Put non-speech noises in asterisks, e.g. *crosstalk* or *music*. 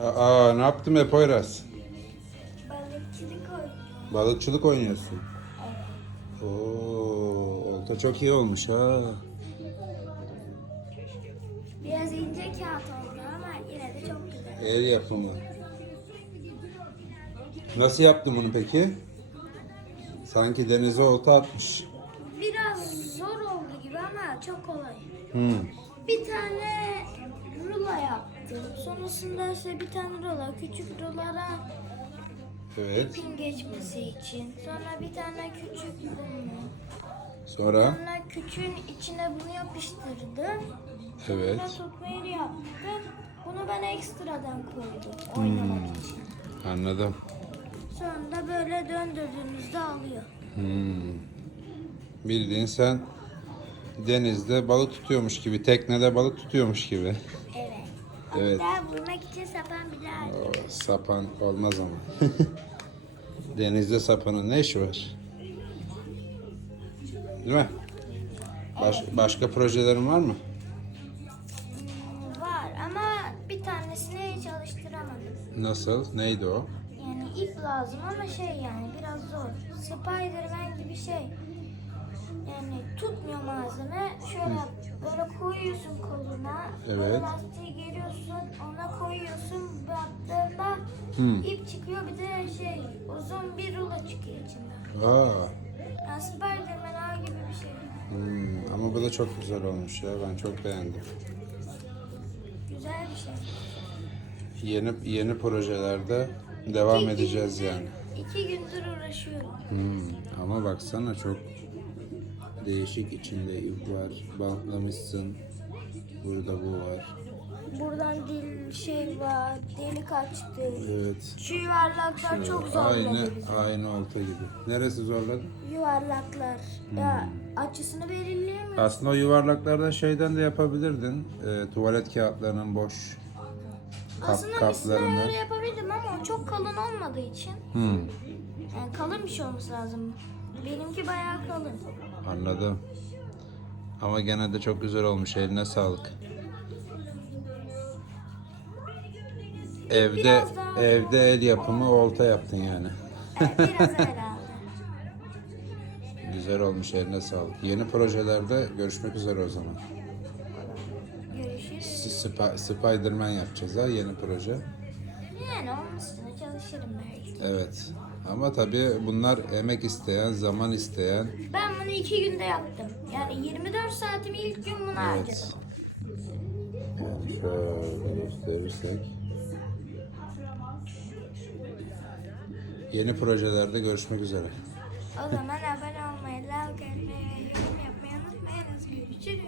Aa ne yaptın be Poyraz? Balıkçılık oynuyor. Balıkçılık oynuyorsun. Oo, olta çok iyi olmuş ha. Biraz ince kağıt oldu ama yine de çok güzel. El yapımı. Nasıl yaptın bunu peki? Sanki denize olta atmış. Biraz zor oldu gibi ama çok kolay. Hmm. Bir tane rulo yaptım. Sonrasında ise bir tane rulo, küçük rulolara Evet. ipin geçmesi için. Sonra bir tane küçük bunu. Sonra? Sonra küçüğün içine bunu yapıştırdım. Evet. Sonra tutmayı yaptım. Bunu ben ekstradan koydum oynamak için. Anladım. Sonra da böyle döndürdüğümüzde alıyor. Hmm. Bildiğin sen denizde balık tutuyormuş gibi, teknede balık tutuyormuş gibi. Evet. Evet. Daha vurmak için sapan bir daha. O, sapan olmaz ama. *laughs* Denizde sapanın ne işi var? Değil mi? Baş- başka projelerin var mı? Hmm, Var ama bir tanesini çalıştıramadım. Nasıl? Neydi o? Yani ip lazım ama şey yani biraz zor. Spiderman gibi şey. Yani tutmuyor malzeme. Şöyle böyle koyuyorsun koluna. Evet. lastiği geriyorsun. Ona koyuyorsun. Baktığında Hmm. ip çıkıyor. Bir de şey uzun bir rulo çıkıyor içinden. Aa, Yani Spiderman ağı gibi bir şey. hmm, ama bu da çok güzel olmuş ya. Ben çok beğendim. Güzel bir şey. Yeni yeni projelerde devam İki edeceğiz gündür- yani. İki gündür uğraşıyorum. Hmm, ama baksana çok değişik içinde ip var. Bantlamışsın. Burada bu var. Buradan dil şey var, delik açtı. Evet. Şu yuvarlaklar çok zorladı Aynı bizi. aynı olta gibi. Neresi zorladı? Yuvarlaklar. Ya açısını belirleyemiyoruz. Aslında o yuvarlaklardan şeyden de yapabilirdin. Ee, tuvalet kağıtlarının boş kap, Aslında kaplarını. öyle yapabildim ama o çok kalın olmadığı için. Hmm, Yani kalın bir şey olması lazım. Benimki bayağı kalın. anladım. Ama gene de çok güzel olmuş. Eline sağlık. Evde daha- evde el yapımı olta yaptın yani. Evet, biraz. *laughs* Güzel olmuş. Eline sağlık. Yeni projelerde görüşmek üzere o zaman. Görüşürüz. Sp- Spiderman yapacağız ha yeni proje. Yani onun üstüne çalışırım belki. Evet. Ama tabii bunlar emek isteyen, zaman isteyen. Ben bunu iki günde yaptım. Yani 24 saatimi ilk gün buna Evet. harcadım. Yani şöyle gösterirsek. Yeni projelerde görüşmek üzere. O zaman abone olmayı, like etmeyi ve yorum yapmayı unutmayınız. Görüşürüz.